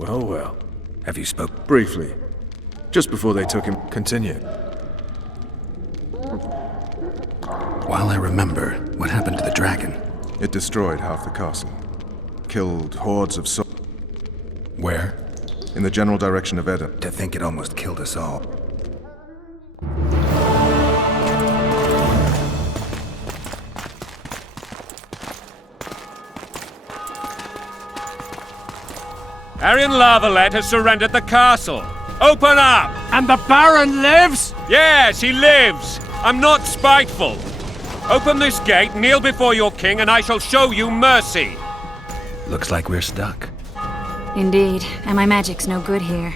Well, well. Have you spoke? Briefly. Just before they took him. Continue. While I remember, what happened to the dragon? It destroyed half the castle. Killed hordes of Where? in the general direction of Edda. To think it almost killed us all. Arian Lavalette has surrendered the castle. Open up! And the Baron lives? Yes, he lives. I'm not spiteful. Open this gate, kneel before your king, and I shall show you mercy. Looks like we're stuck. Indeed, and my magic's no good here.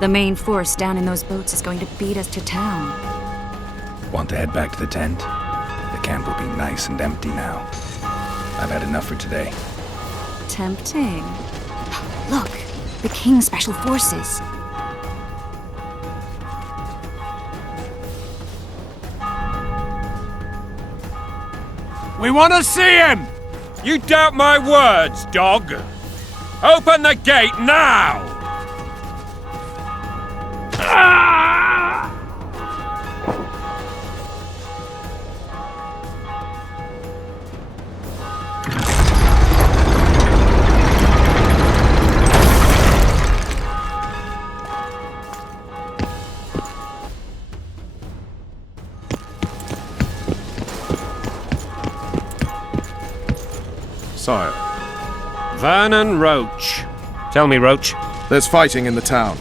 The main force down in those boats is going to beat us to town. Want to head back to the tent? The camp will be nice and empty now. I've had enough for today. Tempting. Look, the King's Special Forces. We want to see him! You doubt my words, dog. Open the gate now! Sire, Vernon Roach. Tell me, Roach. there's fighting in the town.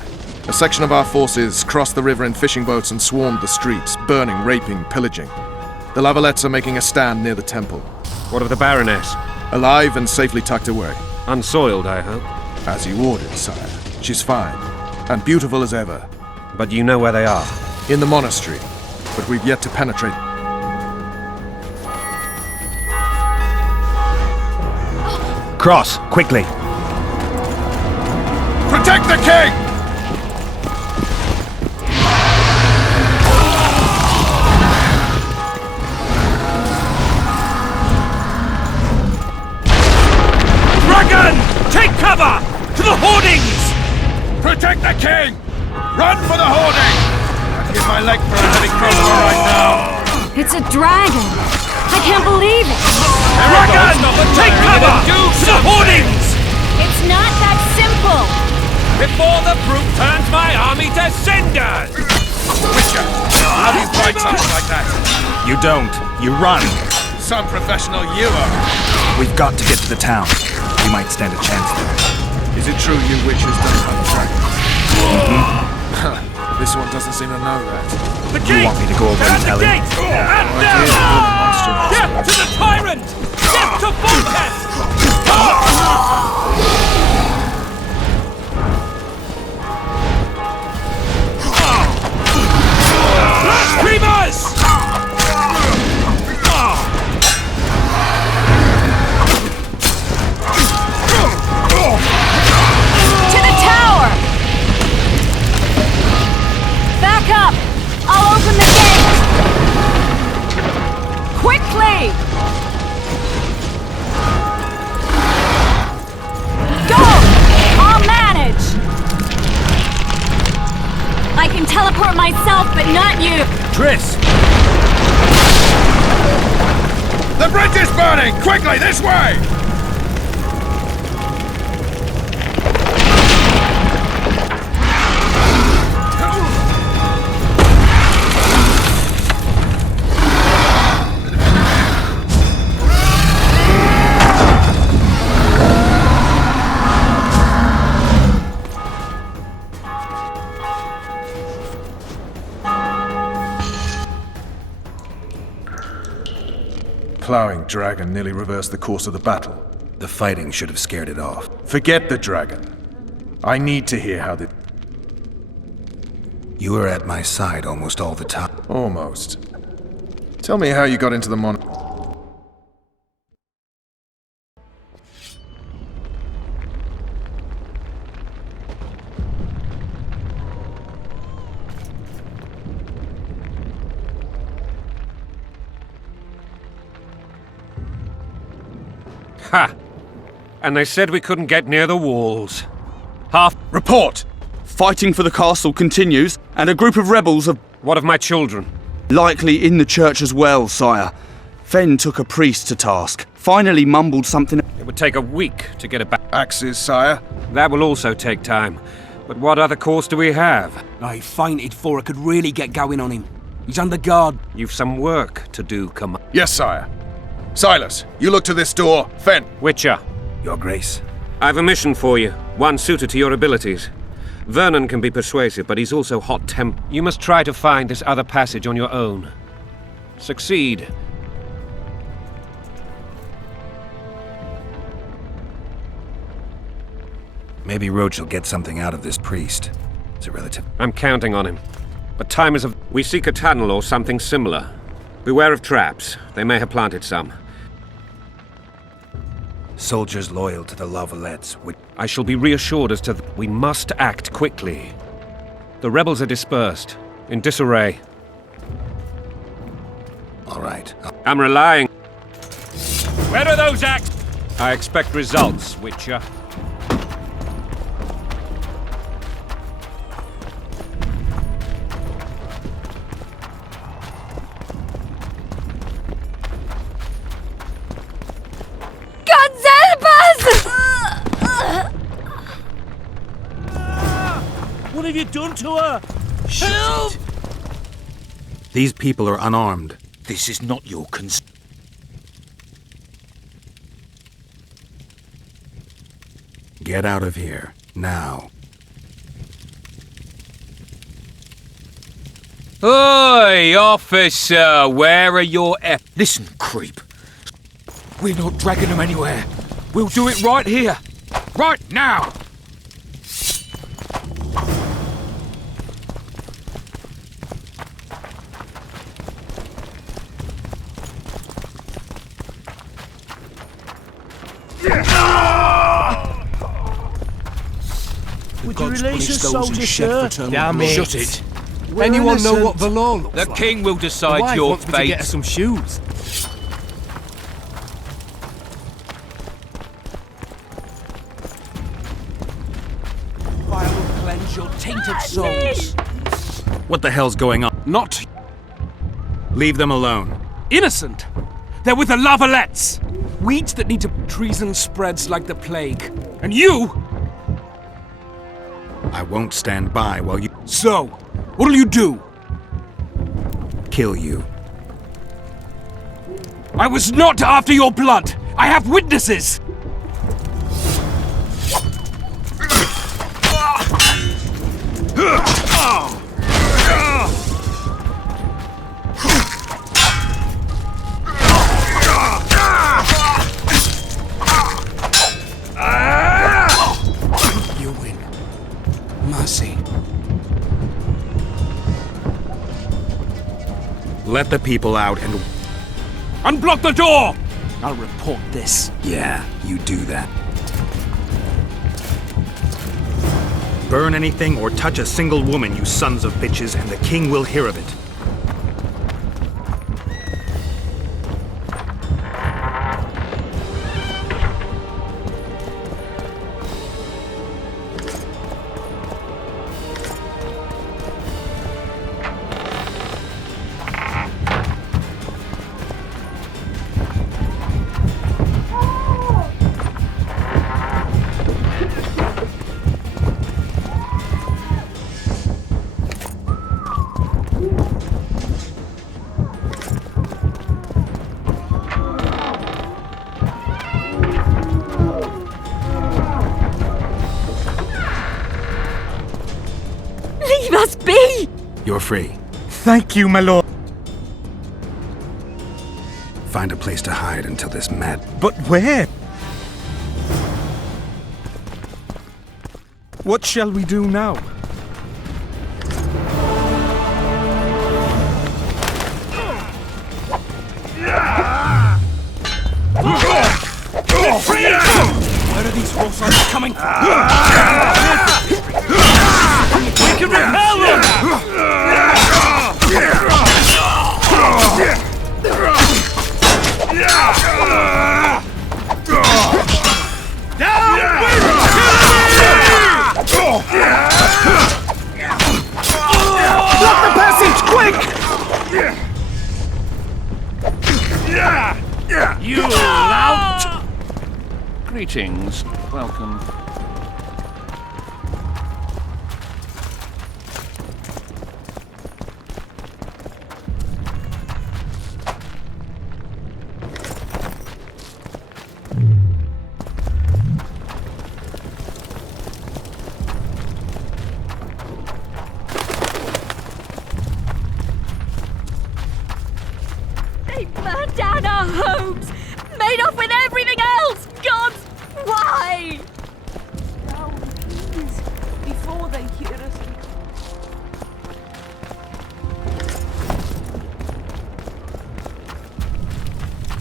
A section of our forces crossed the river in fishing boats and swarmed the streets, burning, raping, pillaging. The Lavalettes are making a stand near the temple. What of the Baroness? Alive and safely tucked away. Unsoiled, I hope. As you ordered, sire. She's fine. And beautiful as ever. But you know where they are. In the monastery. But we've yet to penetrate. Cross, quickly! Protect the king! Dragon! Take cover! To the hoardings! Protect the king! Run for the hoarding! I'd give my leg for a heavy crossbow right now. It's a dragon! I can't believe it! Dragon! Take cover! To the hoardings! It's not that simple! Before the brute turns my army to cinders! Witcher, how do you fight something like that? You don't. You run. Some professional you are. We've got to get to the town. We might stand a chance there. Is it true you witches don't hunt dragons? This one doesn't seem to know that. The You gate! want me to go over At and the tell him? gate! And No idea of down! the monster. Death to the tyrant! Death to Voltes! Blasphemers! To the tower! Back up! I'll open the gate! Quickly! Go! I'll manage! I can teleport myself, but not you! Triss! The bridge is burning! Quickly, this way! Plowing dragon nearly reversed the course of the battle. The fighting should have scared it off. Forget the dragon. I need to hear how the... You were at my side almost all the time. Almost. Tell me how you got into the mon... Ha! And they said we couldn't get near the walls. Half. Report! Fighting for the castle continues, and a group of rebels are What of my children? likely in the church as well, sire. Fen took a priest to task, finally mumbled something. It would take a week to get it back. Axes, sire. That will also take time. But what other course do we have? I fainted before I could really get going on him. He's under guard. You've some work to do, Yes, sire. Silas, you look to this door. Fen. Witcher, Your Grace. I've a mission for you, one suited to your abilities. Vernon can be persuasive, but he's also hot-tempered. You must try to find this other passage on your own. Succeed. Maybe Roach will get something out of this priest. It's a relative. I'm counting on him. But time is of... We seek a tunnel or something similar. Beware of traps. They may have planted some. Soldiers loyal to the Lavalettes would... I shall be reassured as to... We must act quickly. The rebels are dispersed, in disarray. All right. I'm relying... Where are those acts? I expect results, Witcher. What have you done to her? Help! These people are unarmed. This is not your concern. Get out of here. Now. Oi, officer, where are your Listen, creep. We're not dragging them anywhere. We'll do it right here. Right now! Would you release a soldier, sir? Damn it. Shut it. Anyone know what the law looks The like? king will decide your wants me to get her fate. some shoes. Fire will cleanse your tainted souls. What the hell's going on? Not Leave them alone. innocent. They're with the Lavalettes. Weeds that need to... Treason spreads like the plague. And you... I won't stand by while you So, what'll you do? kill you. I was not after your blood. I have witnesses. You win. Mercy. Let the people out and... Unblock the door! I'll report this. Yeah, you do that. Burn anything or touch a single woman, you sons of bitches, and the king will hear of it. Leave us be! You're free. Thank you, my lord. Find a place to hide until this mad... But where? What shall we do now? Where are these horses coming from? We can repel them! Greetings. Welcome. They burned down our homes! Made off with everything else! Gods, why? Now, please, before they hear us.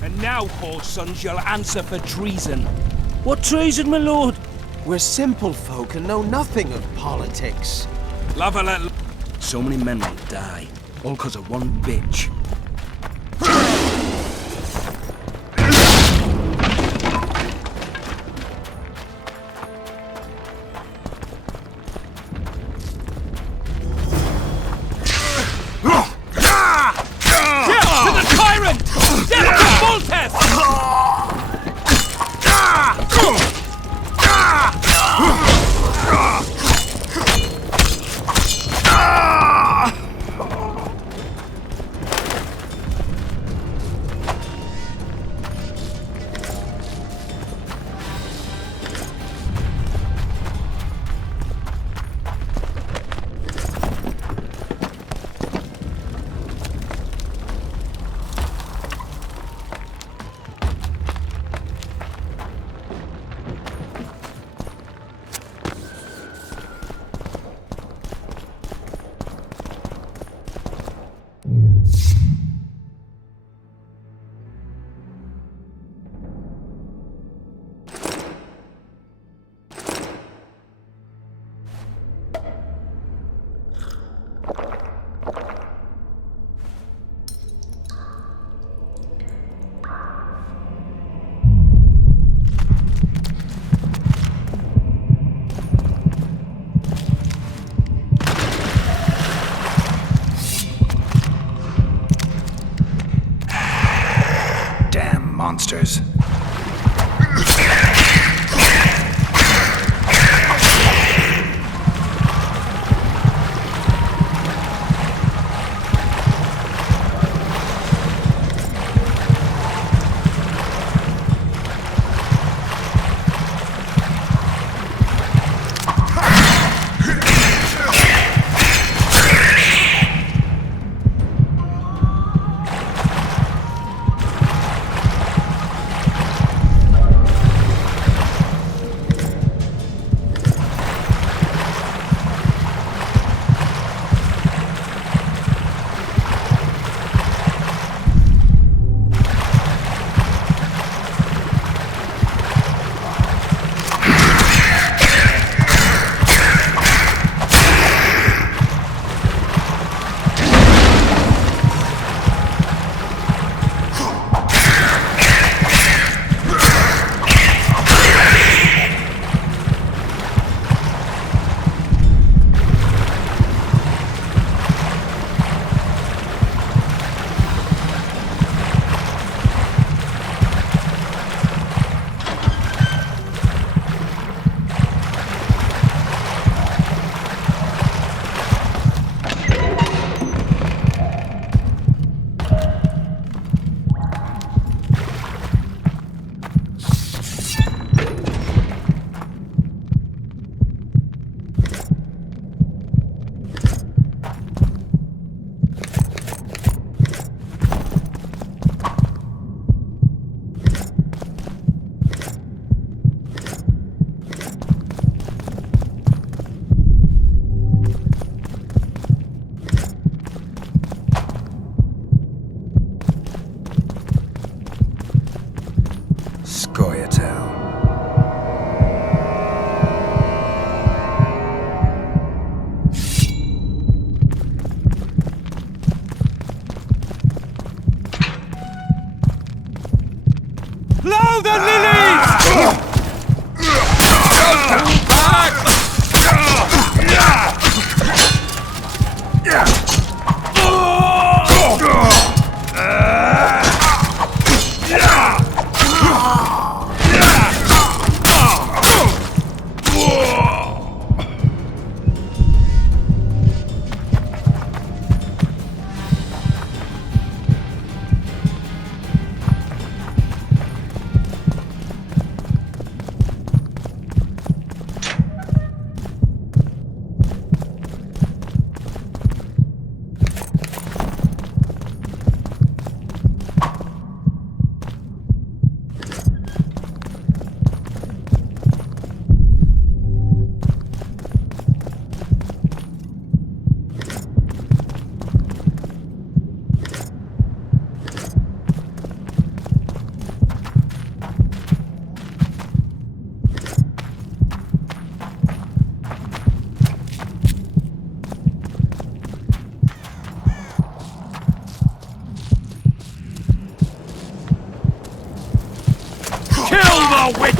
And now, poor sons, you'll answer for treason. What treason, my lord? We're simple folk and know nothing of politics. Lavalette. So many men will die, all because of one bitch. Death to the tyrant! Death to Voltes!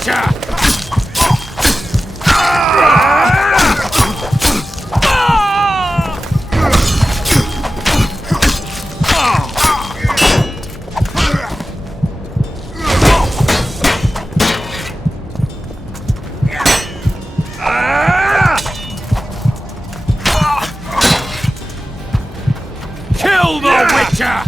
Witcher! Kill the Witcher!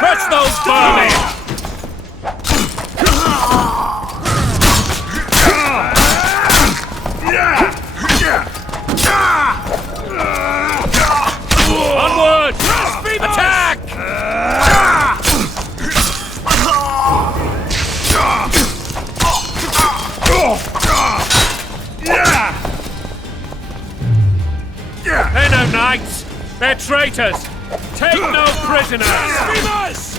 Crush those vermin! Onward! Attack! They're no knights! They're traitors! Take no prisoners! Blasphemers!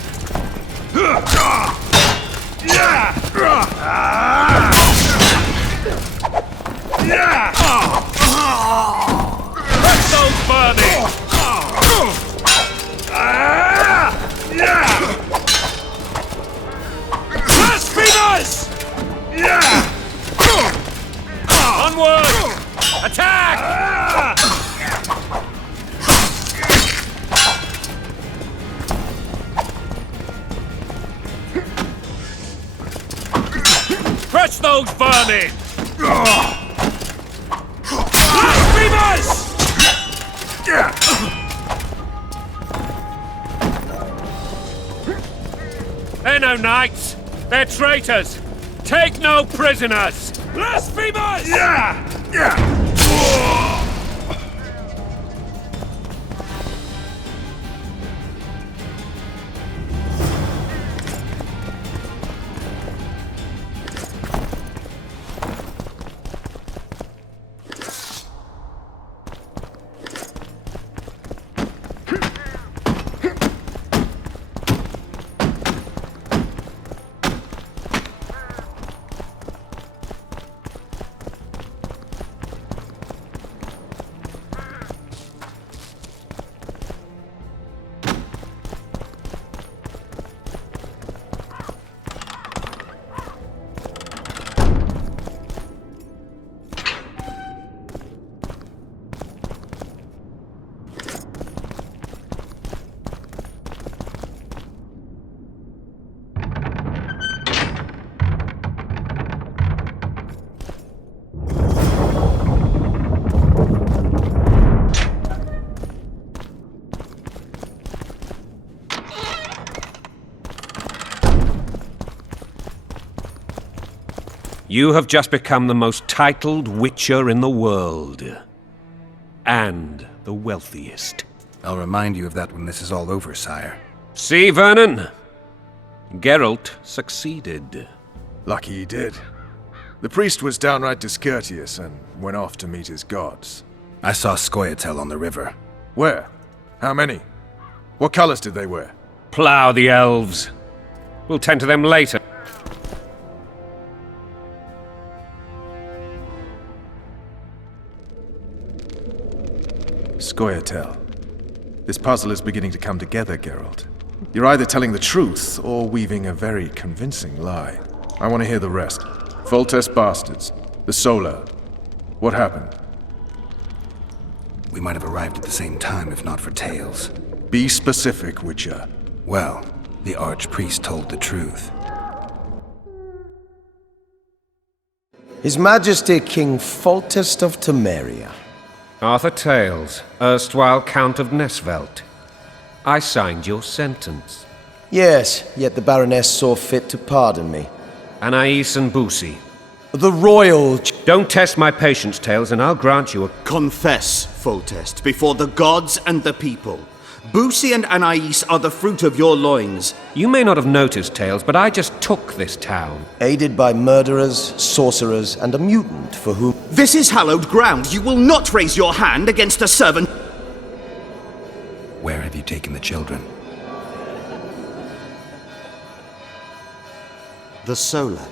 Crush those vermin! Blasphemers! Onward! Attack! Crush those vermin! Blasphemers! They're no knights! They're traitors! Take no prisoners! Blasphemers! You have just become the most titled Witcher in the world. And the wealthiest. I'll remind you of that when this is all over, sire. See, Vernon? Geralt succeeded. Lucky he did. The priest was downright discourteous and went off to meet his gods. I saw Scoia'tael on the river. Where? How many? What colors did they wear? Plough the elves. We'll tend to them later. Scoia'tael. This puzzle is beginning to come together, Geralt. You're either telling the truth or weaving a very convincing lie. I want to hear the rest. Foltest bastards. The Solar. What happened? We might have arrived at the same time if not for tales. Be specific, Witcher. Well, the Archpriest told the truth. His Majesty King Foltest of Temeria. Arthur Tales, erstwhile Count of Nesvelt. I signed your sentence. Yes, yet the Baroness saw fit to pardon me. Anais and Boussy. The royal... Don't test my patience, Tales, and I'll grant you a... Confess, Foltest, before the gods and the people. Boussy and Anais are the fruit of your loins. You may not have noticed, Tales, but I just took this town. Aided by murderers, sorcerers, and a mutant for whom... This is hallowed ground. You will not raise your hand against a servant. Where have you taken the children? The Solar.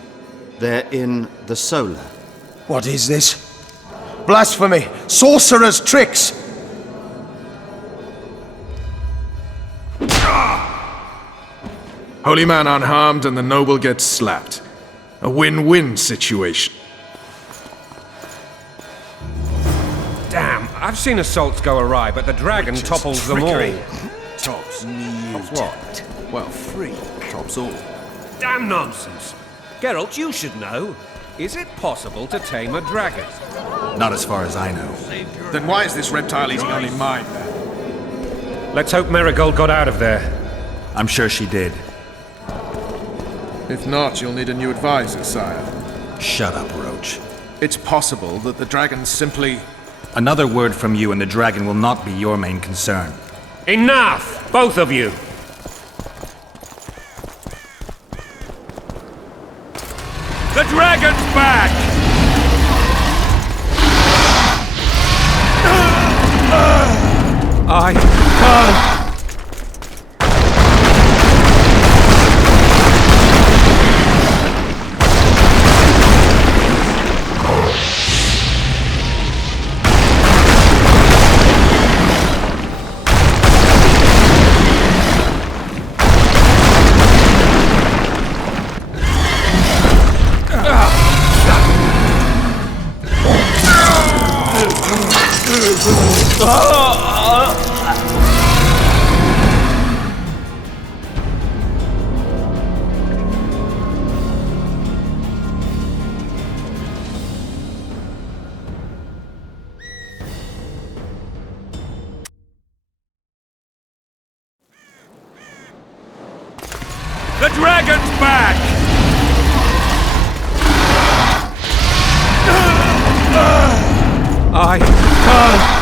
They're in the Solar. What is this? Blasphemy! Sorcerers' tricks! Holy man unharmed and the noble gets slapped. A win-win situation. Damn, I've seen assaults go awry, but the dragon topples them all. Tops. Tops what? Well, 3. Tops all. Damn nonsense! Geralt, you should know. Is it possible to tame a dragon? Not as far as I know. Then why is this reptile eating only mine, then? Let's hope Marigold got out of there. I'm sure she did. If not, you'll need a new advisor, sire. Shut up, Roach. It's possible that the dragon simply... Another word from you and the dragon will not be your main concern. Enough! Both of you! The dragon's back! I can't... The dragon's back! I can't...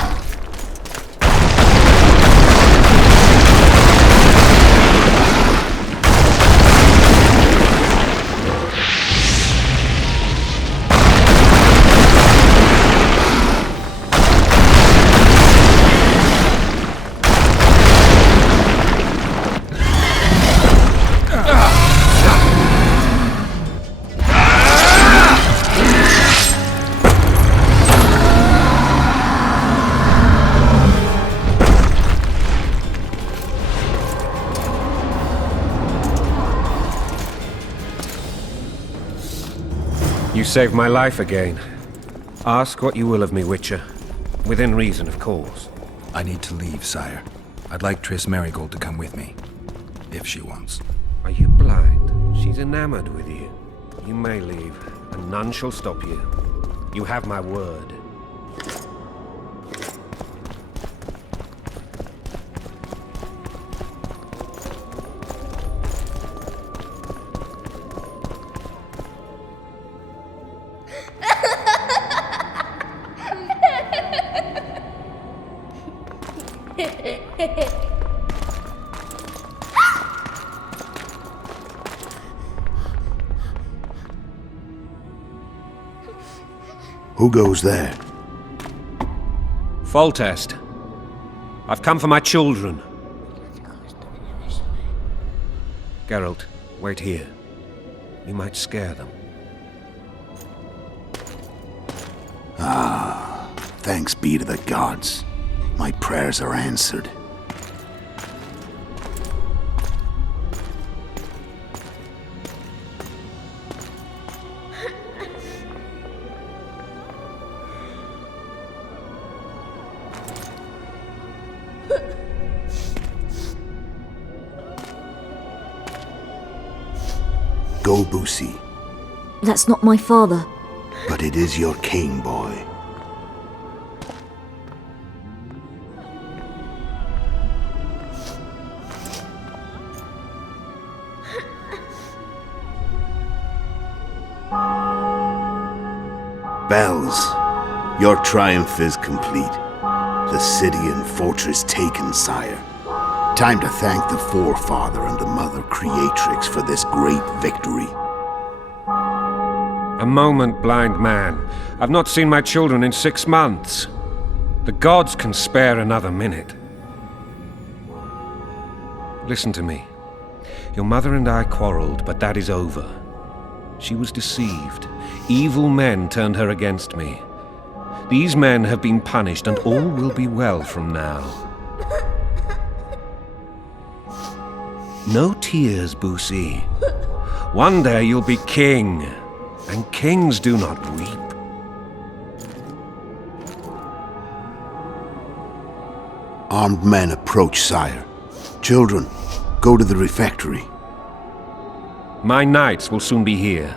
You saved my life again. Ask what you will of me, Witcher. Within reason, of course. I need to leave, sire. I'd like Triss Marigold to come with me. If she wants. Are you blind? She's enamored with you. You may leave, and none shall stop you. You have my word. Who goes there? Foltest. I've come for my children. Geralt, wait here. You might scare them. Ah, thanks be to the gods. My prayers are answered. Boosie, That's not my father. but it is your king, boy. Bells, your triumph is complete. The city and fortress taken, sire. Time to thank the Forefather and the Mother Creatrix for this great victory. A moment, blind man. I've not seen my children in 6 months. The gods can spare another minute. Listen to me. Your mother and I quarreled, but that is over. She was deceived. Evil men turned her against me. These men have been punished, and all will be well from now. No tears, Boosie. One day you'll be king, and kings do not weep. Armed men approach, sire. Children, go to the refectory. My knights will soon be here.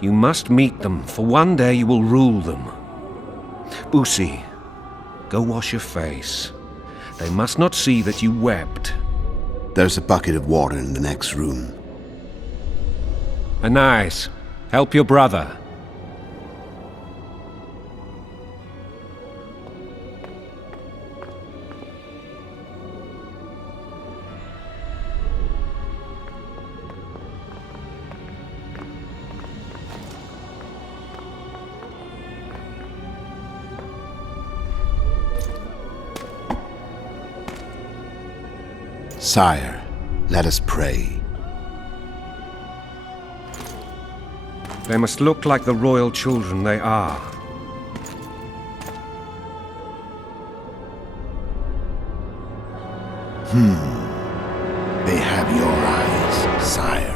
You must meet them, for one day you will rule them. Boosie, go wash your face. They must not see that you wept. There's a bucket of water in the next room. Anais, help your brother. Sire, let us pray. They must look like the royal children they are. They have your eyes, sire.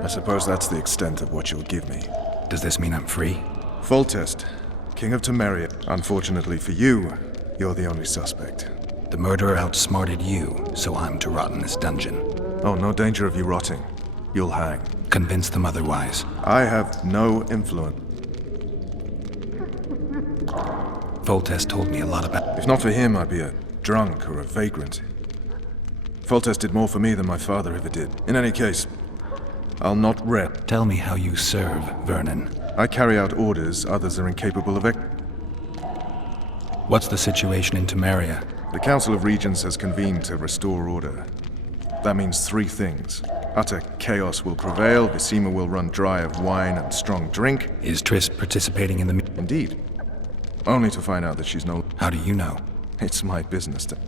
I suppose that's the extent of what you'll give me. Does this mean I'm free? Foltest, King of Temeria. Unfortunately for you, you're the only suspect. The murderer outsmarted you, so I'm to rot in this dungeon. Oh, no danger of you rotting. You'll hang. Convince them otherwise. I have no influence. Foltest told me a lot about... If not for him, I'd be a drunk or a vagrant. Foltest did more for me than my father ever did. In any case, I'll not rest. Tell me how you serve, Vernon. I carry out orders others are incapable of. What's the situation in Temeria? The Council of Regents has convened to restore order. That means three things. Utter chaos will prevail, Visima will run dry of wine and strong drink. Is Triss participating in the... Indeed. Only to find out that she's no... How do you know? It's my business to...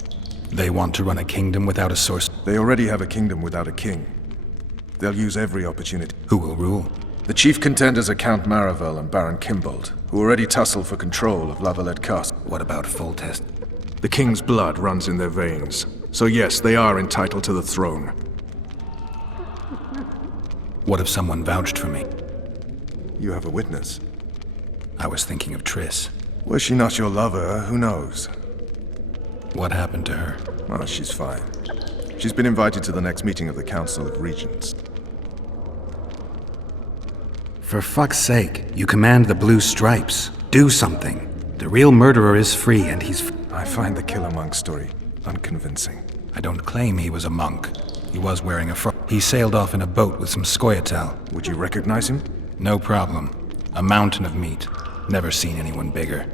They want to run a kingdom without a source... They already have a kingdom without a king. They'll use every opportunity. Who will rule? The chief contenders are Count Maravel and Baron Kimbold, who already tussle for control of Lavalette Castle. What about Foltest? The king's blood runs in their veins. So yes, they are entitled to the throne. What if someone vouched for me? You have a witness. I was thinking of Triss. Was she not your lover? Who knows? What happened to her? Oh, she's fine. She's been invited to the next meeting of the Council of Regents. For fuck's sake, you command the Blue Stripes. Do something. The real murderer is free and he's... I find the Killer Monk story unconvincing. I don't claim he was a monk. He was wearing a frock. He sailed off in a boat with some Scoia'tael. Would you recognize him? No problem. A mountain of meat. Never seen anyone bigger.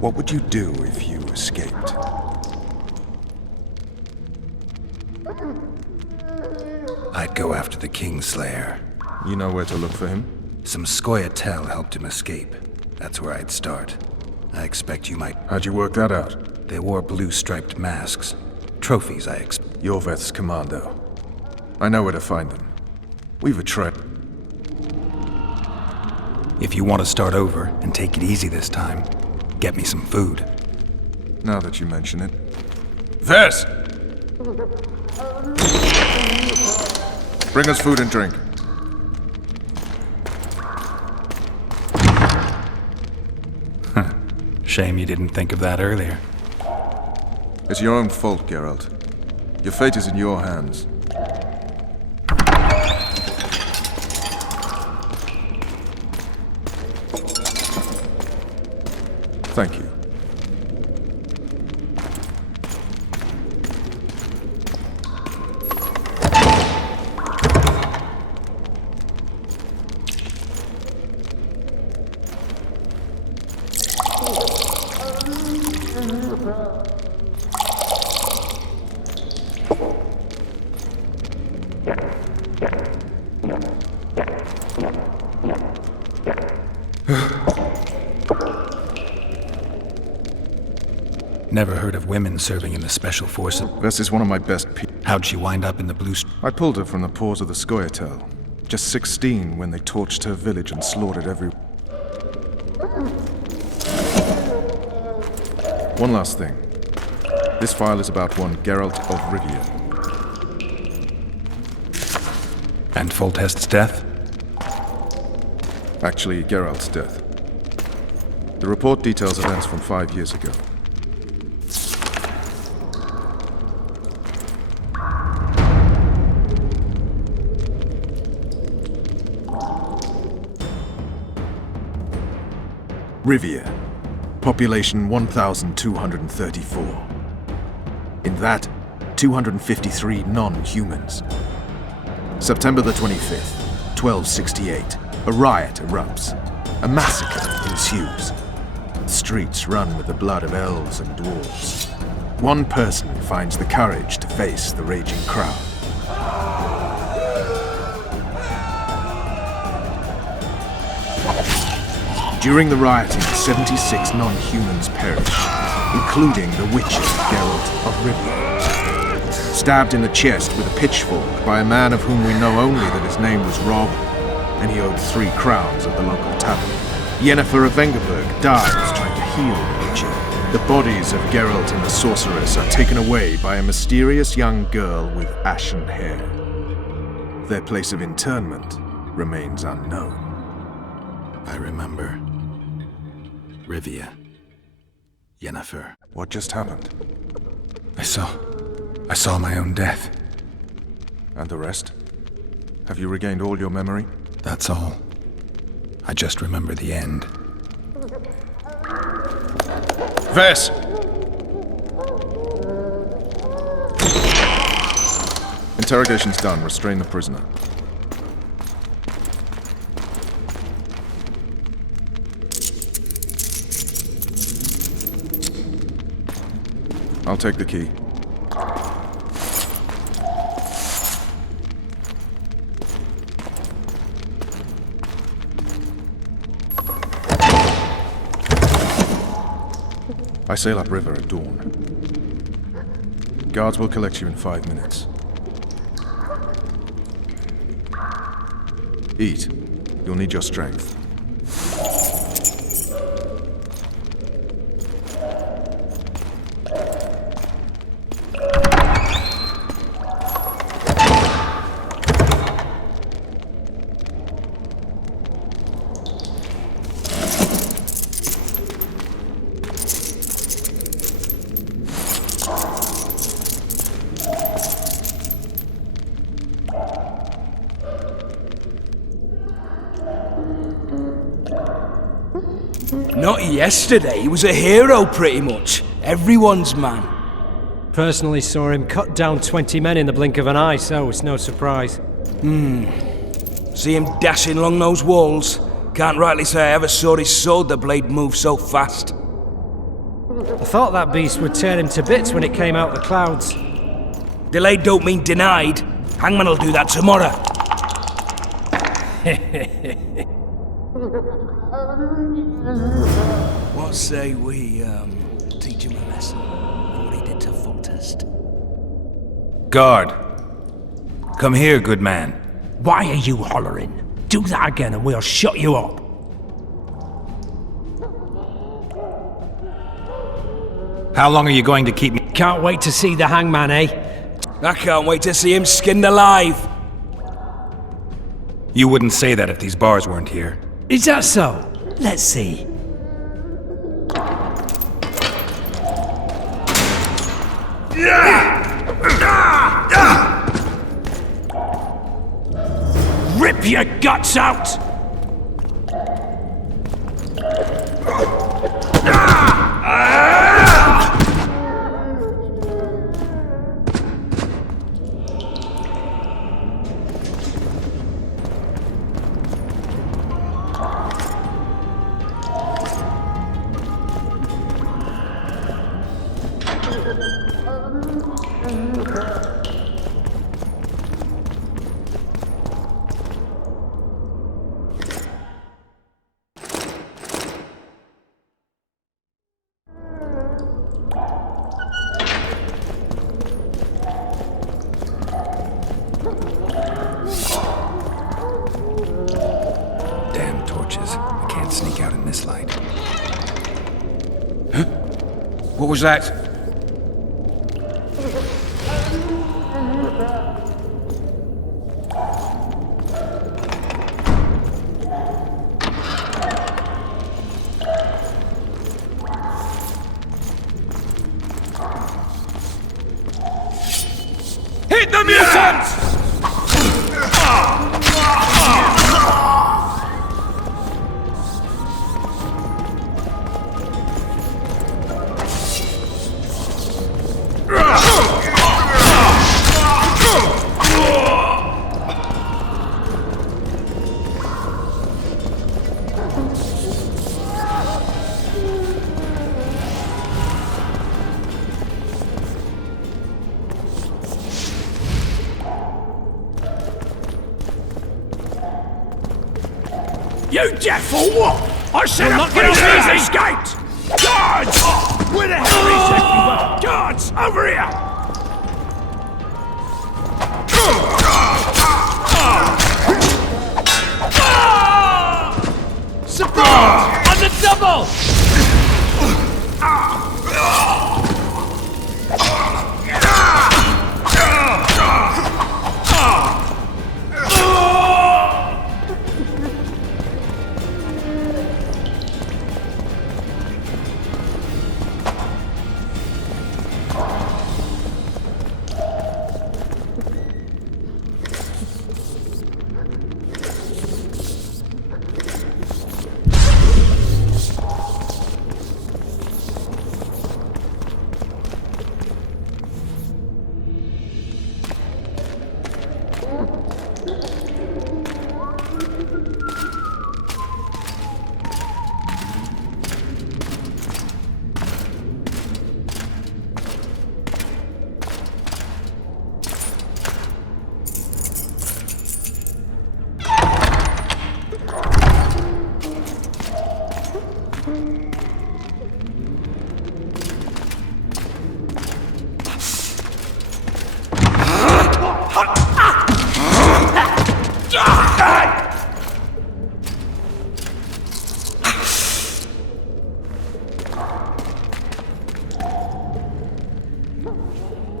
What would you do if you escaped? I'd go after the Kingslayer. You know where to look for him? Some Scoia'tael helped him escape. That's where I'd start. I expect you might... How'd you work that out? They wore blue-striped masks. Trophies, I expect. Iorveth's commando. I know where to find them. We've a trail. If you want to start over and take it easy this time, get me some food. Now that you mention it. Vers! Bring us food and drink. Shame you didn't think of that earlier. It's your own fault, Geralt. Your fate is in your hands. Thank you. Never heard of women serving in the Special Forces. Vess is one of my best people. How'd she wind up in the blue... I pulled her from the paws of the Scoia'tael. Just 16 when they torched her village and slaughtered every... One last thing. This file is about one Geralt of Rivia. And Foltest's death? Actually, Geralt's death. The report details events from 5 years ago. Rivia. Population 1,234. In that, 253 non-humans. September the 25th, 1268. A riot erupts. A massacre ensues. The streets run with the blood of elves and dwarves. One person finds the courage to face the raging crowd. During the rioting, 76 non-humans perished, including the witcher Geralt of Rivia. stabbed in the chest with a pitchfork by a man of whom we know only that his name was Rob, and he owed 3 crowns at the local tavern. Yennefer of Vengerberg dies trying to heal the Witcher. The bodies of Geralt and the sorceress are taken away by a mysterious young girl with ashen hair. Their place of interment remains unknown. I remember. Rivia. Yennefer. What just happened? I saw my own death. And the rest? Have you regained all your memory? That's all. I just remember the end. Vess! Interrogation's done. Restrain the prisoner. I'll take the key. I sail upriver at dawn. Guards will collect you in 5 minutes. Eat. You'll need your strength. Not yesterday, he was a hero pretty much. Everyone's man. Personally saw him cut down 20 men in the blink of an eye, so it's no surprise. See him dashing along those walls. Can't rightly say I ever saw his sword the blade move so fast. I thought that beast would tear him to bits when it came out of the clouds. Delayed don't mean denied. Hangman'll do that tomorrow. What say we, teach him a lesson? What he did to Foltest. Guard! Come here, good man. Why are you hollering? Do that again and we'll shut you up. How long are you going to keep me? Can't wait to see the hangman, eh? I can't wait to see him skinned alive. You wouldn't say that if these bars weren't here. Is that so? Let's see. Rip your guts out! Damn torches. I can't sneak out in this light. Huh? What was that? Hit the mutants! You deaf or what? I said a prisoner's escaped! Guards! Where the hell is everyone? Guards, over here! Support! On the double!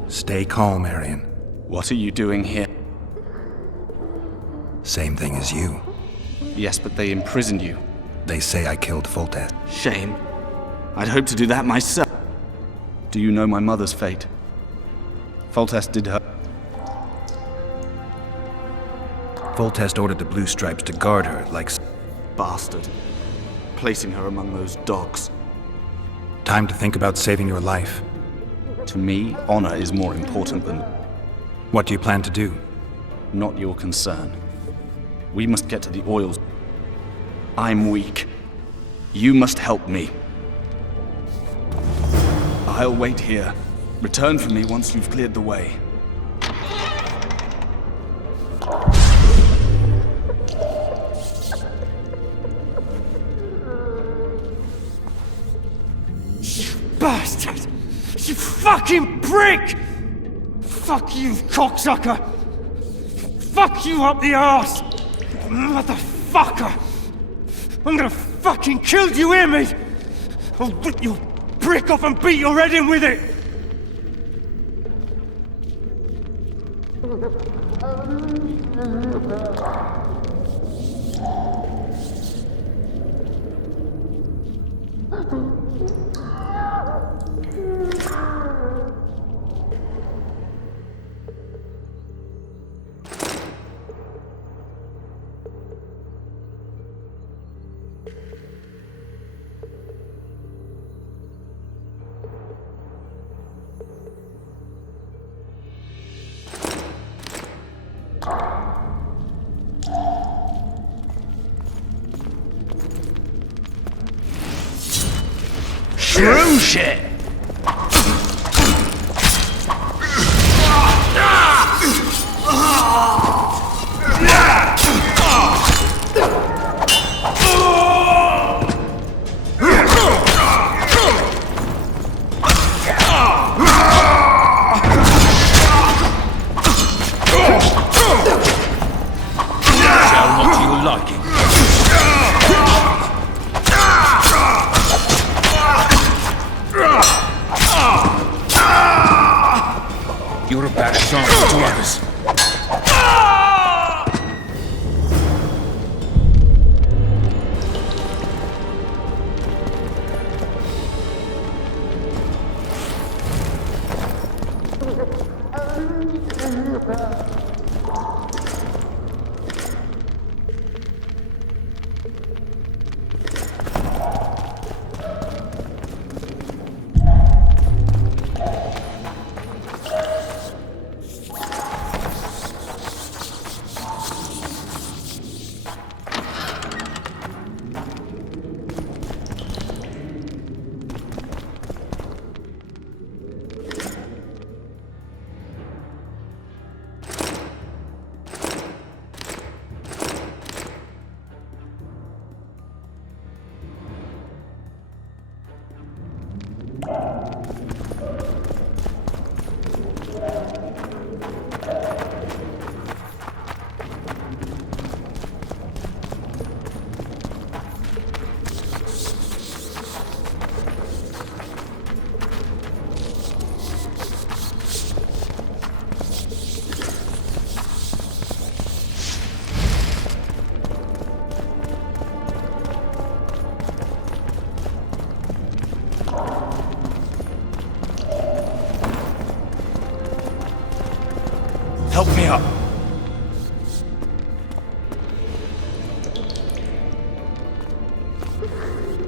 Stay calm, Arian. What are you doing here? Same thing as you. Yes, but they imprisoned you. They say I killed Foltest. Shame. I'd hoped to do that myself. Do you know my mother's fate? Foltest did her. Foltest ordered the Blue Stripes to guard her like... Bastard. Placing her among those dogs. Time to think about saving your life. To me, honor is more important than... What do you plan to do? Not your concern. We must get to the oils. I'm weak. You must help me. I'll wait here. Return for me once you've cleared the way. Bastard! You fucking prick! Fuck you, cocksucker! Fuck you up the arse! Motherfucker! I'm gonna fucking kill you, hear me? I'll rip your brick off and beat your head in with it! True shit! You're a bad example to others. Help me up.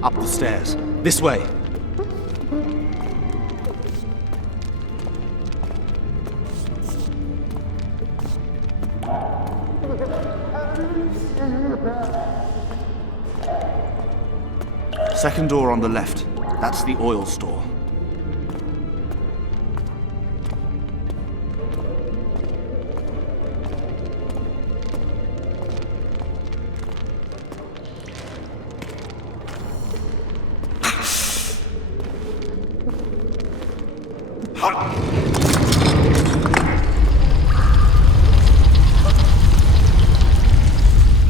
Up the stairs. This way. Second door on the left. That's the oil store.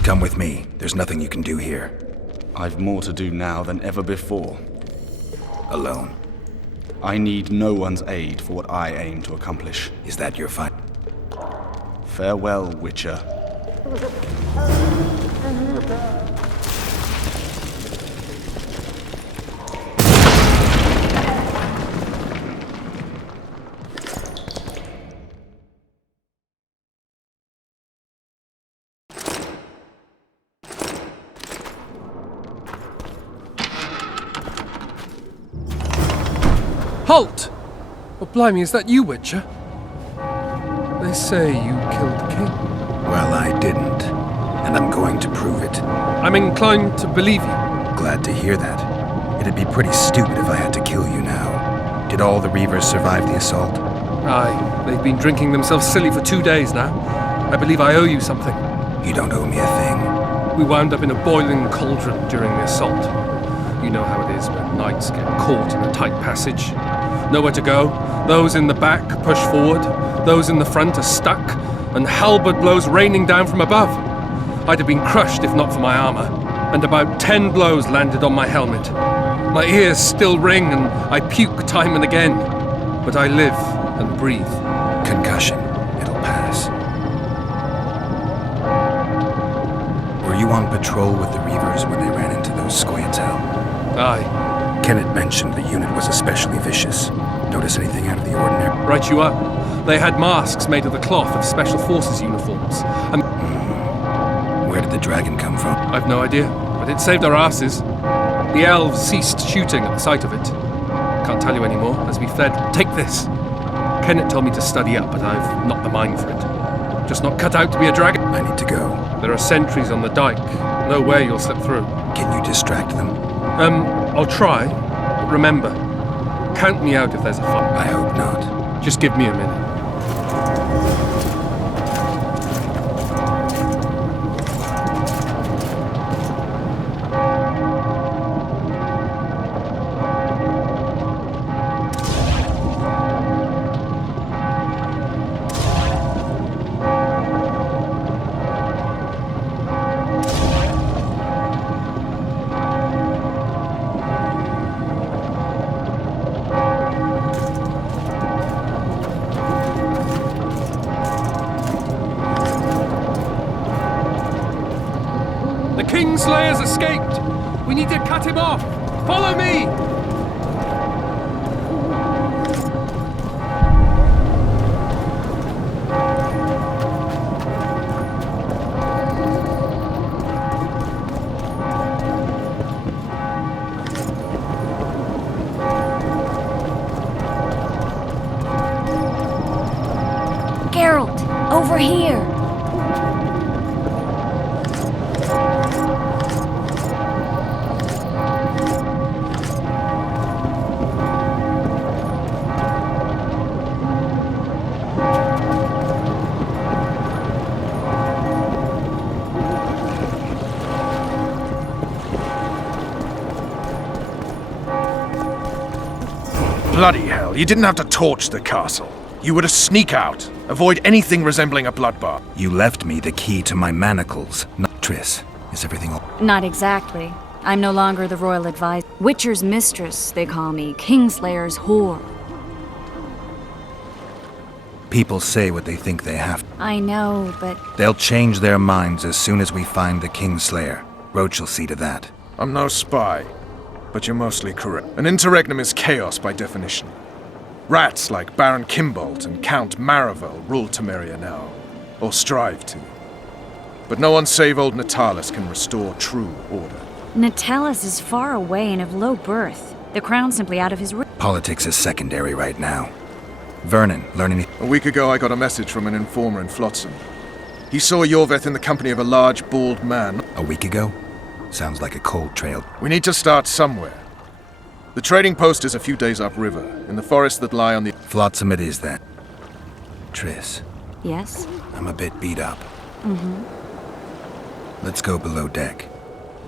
Come with me. There's nothing you can do here. I've more to do now than ever before. Alone. I need no one's aid for what I aim to accomplish. Is that your fight? Farewell, Witcher. Halt! Oh, blimey, is that you, Witcher? They say you killed the king. Well, I didn't. And I'm going to prove it. I'm inclined to believe you. Glad to hear that. It'd be pretty stupid if I had to kill you now. Did all the Reavers survive the assault? Aye, they've been drinking themselves silly for 2 days now. I believe I owe you something. You don't owe me a thing. We wound up in a boiling cauldron during the assault. You know how it is when knights get caught in a tight passage. Nowhere to go. Those in the back push forward. Those in the front are stuck. And halberd blows raining down from above. I'd have been crushed if not for my armor. And about 10 blows landed on my helmet. My ears still ring and I puke time and again. But I live and breathe. Concussion. It'll pass. Were you on patrol with the Reavers when they ran into those Scoia'tael? Aye. Kenneth mentioned the unit was especially vicious. Notice anything out of the ordinary? Right you are. They had masks made of the cloth of Special Forces uniforms. And where did the dragon come from? I've no idea, but it saved our asses. The elves ceased shooting at the sight of it. Can't tell you anymore, as we fled. Take this. Kenneth told me to study up, but I've not the mind for it. Just not cut out to be a dragon. I need to go. There are sentries on the dike. No way you'll slip through. Can you distract them? I'll try. But remember, count me out if there's a fight. I hope not. Just give me a minute. Kingslayer's escaped! We need to cut him off! Follow me! Geralt, over here! Bloody hell, you didn't have to torch the castle. You were to sneak out, avoid anything resembling a bloodbath. You left me the key to my manacles. Triss, is everything all... Not exactly. I'm no longer the royal advisor. Witcher's mistress, they call me. Kingslayer's whore. People say what they think they have. I know, but... They'll change their minds as soon as we find the Kingslayer. Roach'll see to that. I'm no spy, but you're mostly correct. An interregnum is chaos by definition. Rats like Baron Kimbolt and Count Maravel rule Temeria now, or strive to. But no one save old Natalis can restore true order. Natalis is far away and of low birth. The crown's simply out of his reach. Politics is secondary right now. Vernon, learn anything? A week ago I got a message from an informer in Flotsam. He saw Iorveth in the company of a large, bald man. A week ago? Sounds like a cold trail. We need to start somewhere. The trading post is a few days upriver, in the forests that lie on the... Flotsam it is then. Triss. Yes? I'm a bit beat up. Mm-hmm. Let's go below deck.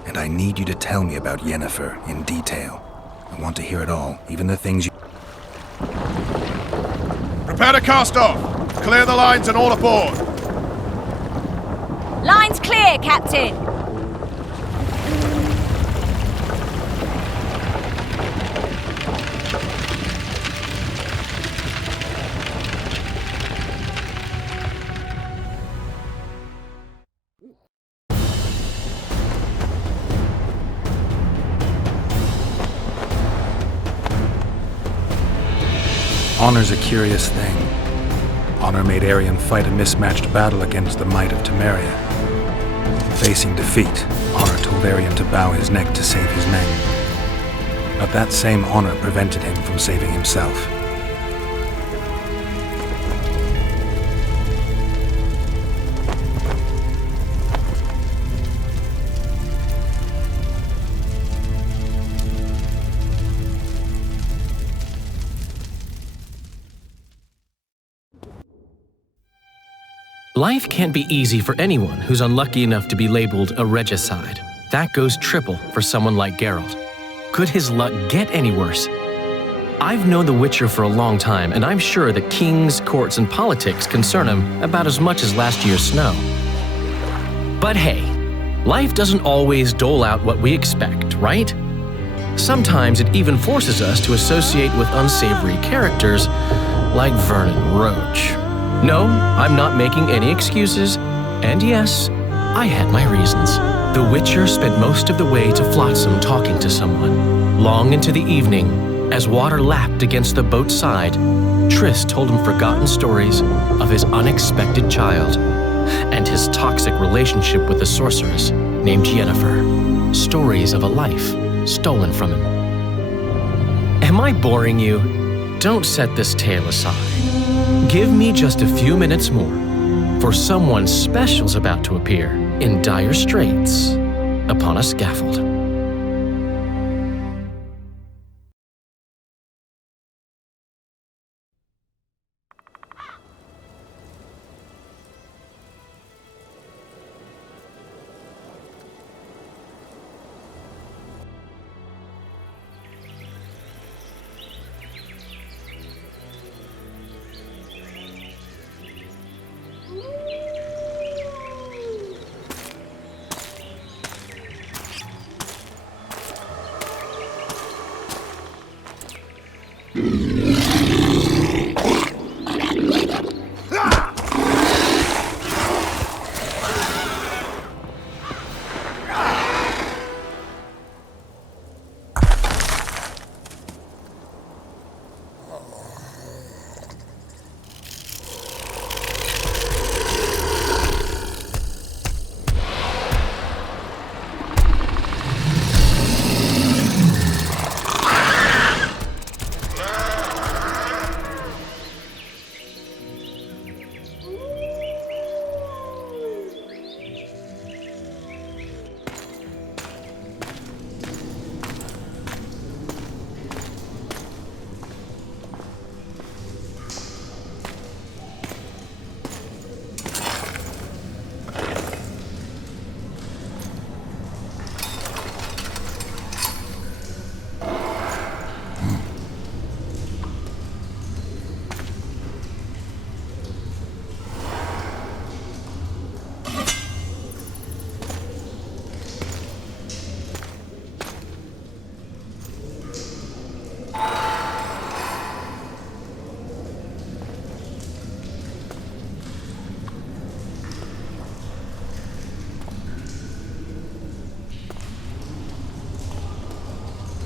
And I need you to tell me about Yennefer in detail. I want to hear it all, even the things you... Prepare to cast off! Clear the lines and all aboard! Line's clear, Captain! Honor's a curious thing. Honor made Arion fight a mismatched battle against the might of Temeria. Facing defeat, Honor told Arion to bow his neck to save his men. But that same honor prevented him from saving himself. Life can't be easy for anyone who's unlucky enough to be labeled a regicide. That goes triple for someone like Geralt. Could his luck get any worse? I've known The Witcher for a long time, and I'm sure that kings, courts, and politics concern him about as much as last year's snow. But hey, life doesn't always dole out what we expect, right? Sometimes it even forces us to associate with unsavory characters like Vernon Roach. No, I'm not making any excuses, and yes, I had my reasons. The Witcher spent most of the way to Flotsam talking to someone. Long into the evening, as water lapped against the boat's side, Triss told him forgotten stories of his unexpected child and his toxic relationship with a sorceress named Yennefer. Stories of a life stolen from him. Am I boring you? Don't set this tale aside. Give me just a few minutes more, for someone special's about to appear in dire straits upon a scaffold.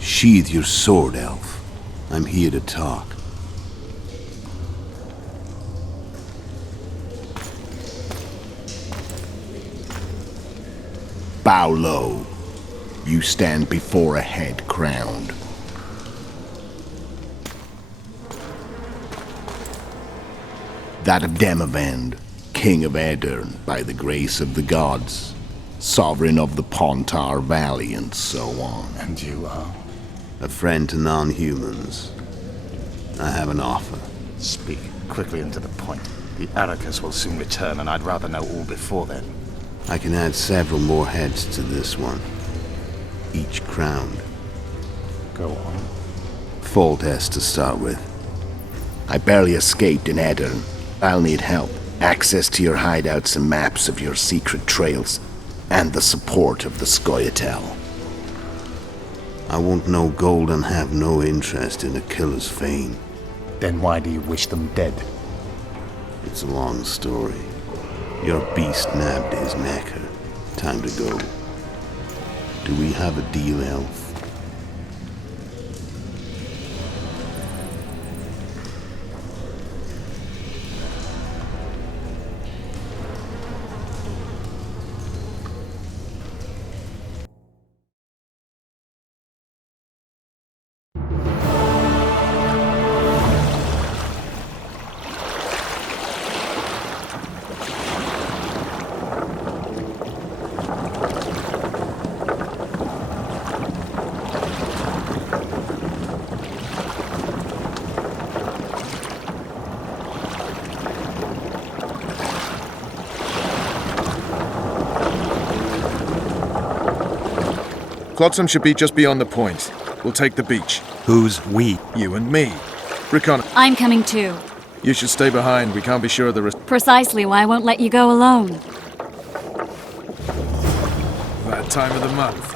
Sheathe your sword, elf. I'm here to talk. Bow low. You stand before a head crowned. That of Demavend, king of Aedirn by the grace of the gods, sovereign of the Pontar Valley, and so on. And you are? A friend to non-humans. I have an offer. Speak quickly and to the point. The Arrakis will soon return, and I'd rather know all before then. I can add several more heads to this one, each crowned. Go on. Foltest to start with. I barely escaped in Aedirn. I'll need help. Access to your hideouts and maps of your secret trails, and the support of the Scoia'tael. I want no gold and have no interest in a killer's fame. Then why do you wish them dead? It's a long story. Your beast nabbed his necker. Time to go. Do we have a deal, Elf? Flotsam should be just beyond the point. We'll take the beach. Who's we? You and me. Recon. I'm coming too. You should stay behind. We can't be sure of the rest. Precisely why I won't let you go alone. That time of the month.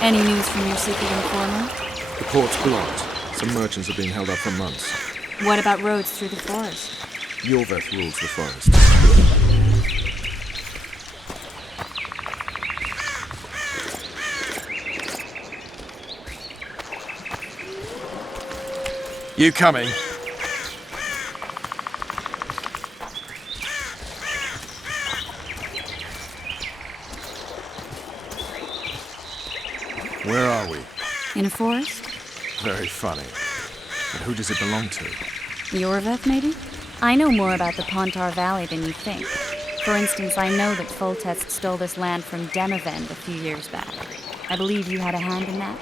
Any news from your secret informer? The port's blocked. Some merchants are being held up for months. What about roads through the forest? Iorveth rules the forest. You coming? Where are we? In a forest? Very funny. But who does it belong to? Iorveth, maybe? I know more about the Pontar Valley than you think. For instance, I know that Foltest stole this land from Demavend a few years back. I believe you had a hand in that?